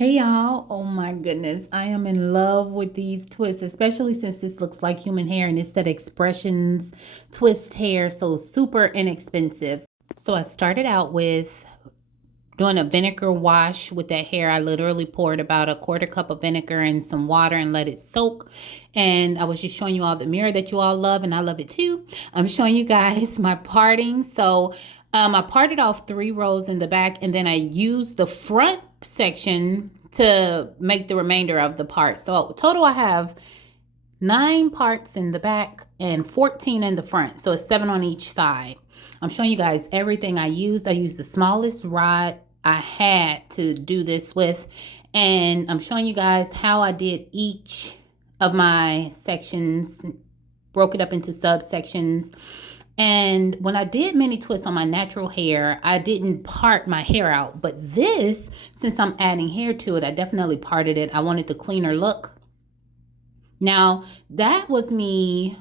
Hey y'all, oh my goodness, I am in love with these twists, especially since this looks like human hair and it's that expressions twist hair, so super inexpensive. So I started out with doing a vinegar wash with that hair. I literally poured about a quarter cup of vinegar and some water and let it soak. And I was just showing you all the mirror that you all love, and I love it too. I'm showing you guys my parting. So I parted off 3 rows in the back, and then I used the front section to make the remainder of the part. So total I have 9 parts in the back and 14 in the front. So it's 7 on each side. I'm showing you guys everything I used. I used the smallest rod I had to do this with, and I'm showing you guys how I did each of my sections, broke it up into subsections. And when I did mini twists on my natural hair, I didn't part my hair out. But this, since I'm adding hair to it, I definitely parted it. I wanted the cleaner look. Now, that was me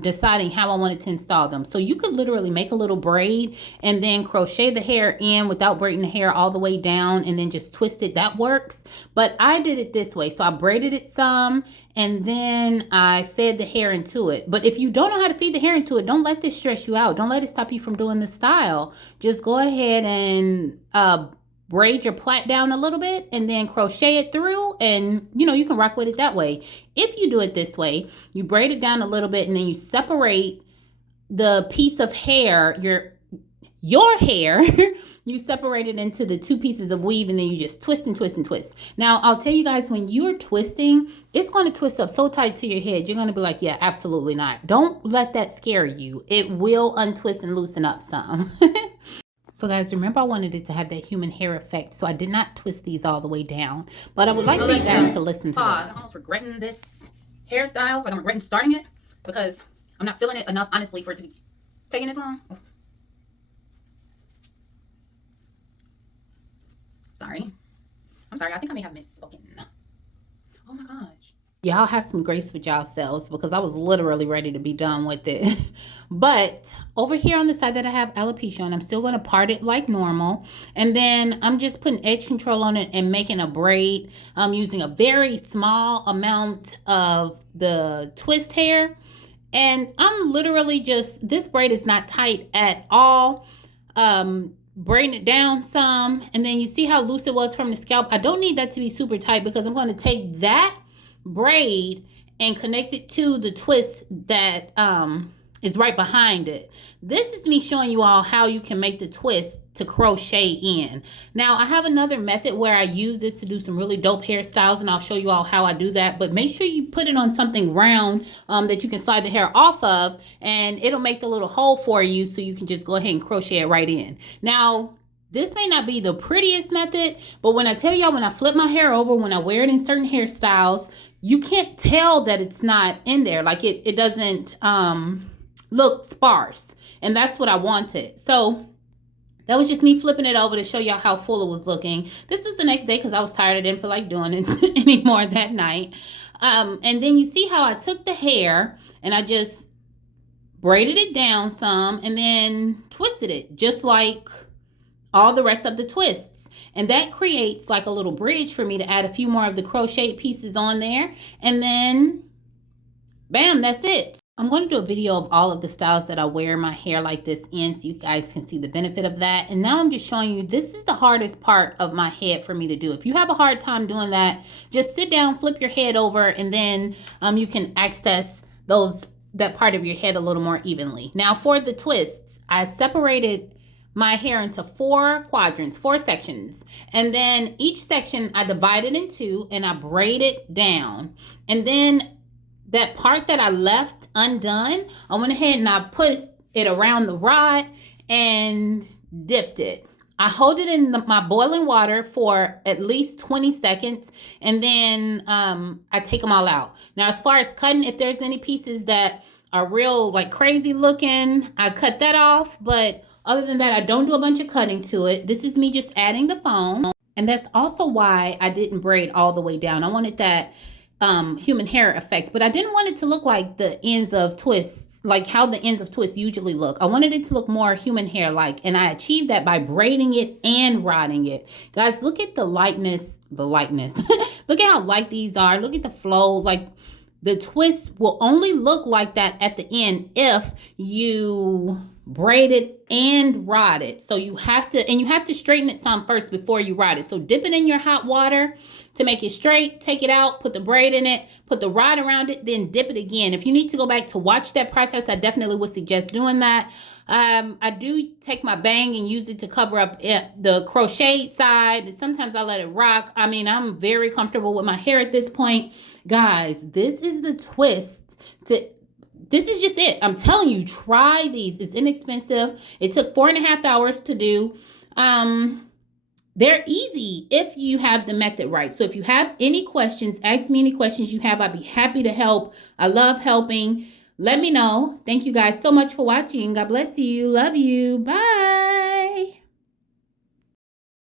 deciding how I wanted to install them. So you could literally make a little braid and then crochet the hair in without braiding the hair all the way down and then just twist it. That works. But I did it this way. So I braided it some and then I fed the hair into it. But if you don't know how to feed the hair into it, don't let this stress you out. Don't let it stop you from doing the style. Just go ahead and braid your plait down a little bit and then crochet it through, and you can rock with it that way. If you do it this way, you braid it down a little bit and then you separate the piece of hair, your hair, you separate it into the 2 pieces of weave, and then you just twist and twist and twist. Now, I'll tell you guys, when you're twisting, it's going to twist up so tight to your head, you're going to be like, yeah, absolutely not. Don't let that scare you. It will untwist and loosen up some. So guys, remember I wanted it to have that human hair effect, so I did not twist these all the way down. But I would like for you guys to listen to this. I'm almost regretting this hairstyle. Like, I'm regretting starting it because I'm not feeling it enough, honestly, for it to be taking this long. Oh. Sorry. I'm sorry. I think I may have misspoken. Oh my gosh. Y'all have some grace with y'all selves, because I was literally ready to be done with it. But over here on the side that I have alopecia on, I'm still going to part it like normal. And then I'm just putting edge control on it and making a braid. I'm using a very small amount of the twist hair. And I'm literally just, this braid is not tight at all. Braiding it down some. And then you see how loose it was from the scalp. I don't need that to be super tight because I'm going to take that braid and connect it to the twist that is right behind it. This is me showing you all how you can make the twist to crochet in. Now, I have another method where I use this to do some really dope hairstyles, and I'll show you all how I do that. But make sure you put it on something round that you can slide the hair off of, and it'll make the little hole for you so you can just go ahead and crochet it right in. Now, this may not be the prettiest method, but when I tell y'all, when I flip my hair over, when I wear it in certain hairstyles, you can't tell that it's not in there. Like it doesn't look sparse. And that's what I wanted. So that was just me flipping it over to show y'all how full it was looking. This was the next day because I was tired. I didn't feel like doing it anymore that night. And then you see how I took the hair and I just braided it down some and then twisted it just like all the rest of the twists. And that creates like a little bridge for me to add a few more of the crochet pieces on there. And then, bam, that's it. I'm going to do a video of all of the styles that I wear my hair like this in so you guys can see the benefit of that. And now I'm just showing you, this is the hardest part of my head for me to do. If you have a hard time doing that, just sit down, flip your head over, and then you can access that part of your head a little more evenly. Now for the twists, I separated my hair into 4 quadrants, 4 sections. And then each section I divided in 2 and I braided down. And then that part that I left undone, I went ahead and I put it around the rod and dipped it. I hold it in my boiling water for at least 20 seconds, and then I take them all out. Now, as far as cutting, if there's any pieces that are real like crazy looking, I cut that off. But other than that, I don't do a bunch of cutting to it. This is me just adding the foam. And that's also why I didn't braid all the way down. I wanted that human hair effect, but I didn't want it to look like the ends of twists, like how the ends of twists usually look. I wanted it to look more human hair like, and I achieved that by braiding it and rodding it. Guys, look at the lightness. Look at how light these are. Look at the flow. Like, the twist will only look like that at the end if you braid it and rod it. So you have to straighten it some first before you rod it. So dip it in your hot water to make it straight, take it out, put the braid in it, put the rod around it, then dip it again. If you need to go back to watch that process, I definitely would suggest doing that. I do take my bang and use it to cover up the crocheted side. Sometimes I let it rock. I mean, I'm very comfortable with my hair at this point. Guys, this is the twist this is just it. I'm telling you, try these. It's inexpensive. It took 4.5 hours to do. They're easy if you have the method right. So if you have any questions, ask me any questions you have. I'd be happy to help. I love helping. Let me know. Thank you guys so much for watching. God bless you. Love you. Bye.